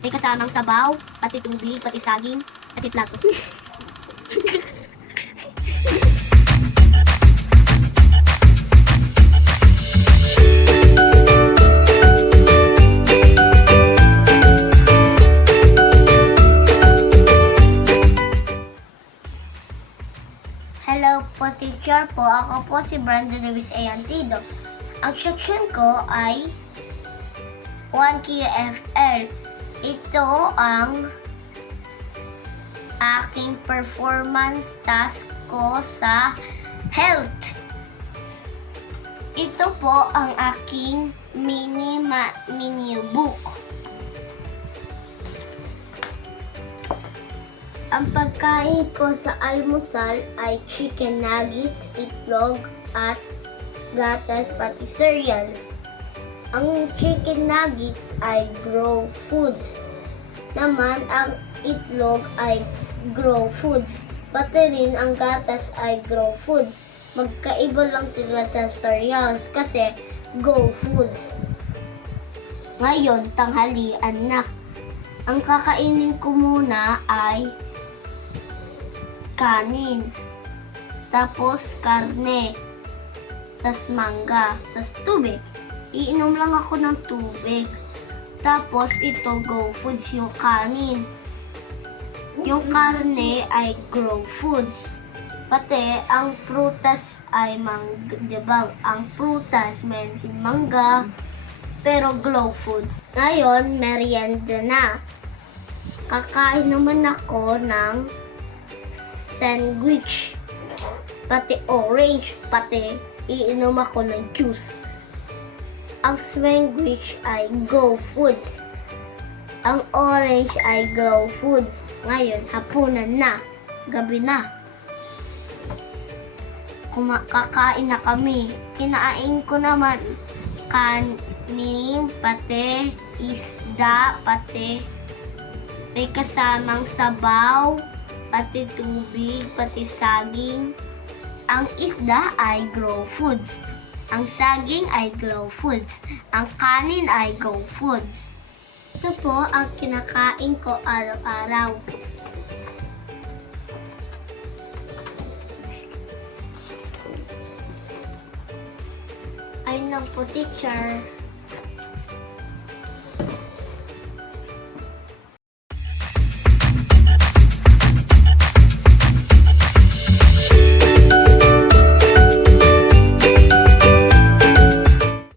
May kasamang sabaw, pati tubig, pati saging, pati plato. Hello po, teacher po. Ako po si Brandon Davis Ayantido. Ang section ko ay 1QFL. Ito ang aking performance task ko sa health. Ito po ang aking mini book. Ang pagkain ko sa almusal ay chicken nuggets, itlog, at gatas pati cereals. Ang chicken nuggets ay grow foods. Naman ang itlog ay grow foods. Pati rin ang gatas ay grow foods. Magkaiba lang sila sa cereals kasi go foods. Ngayon, tanghalian na. Ang kakainin ko muna ay kanin, tapos karne, tas mangga, tas tubig. Iinom lang ako ng tubig. Tapos ito go foods yung kanin. Yung karne ay grow foods. Pati ang prutas ay diba? Ang prutas may mangga, pero grow foods. Ngayon, merienda na. Kakain naman ako ng sandwich, pati orange, pati iinom ako ng juice. Ang sandwich ay go foods. Ang orange ay go foods. Ngayon, hapunan na. Gabi na. Kakain na kami. Kinain ko naman kanin, pati isda, pati may kasamang sabaw, pati tubig, pati saging. Ang isda ay grow foods. Ang saging ay grow foods. Ang kanin ay go foods. Ito po ang kinakain ko araw-araw. Ayun lang po, teacher.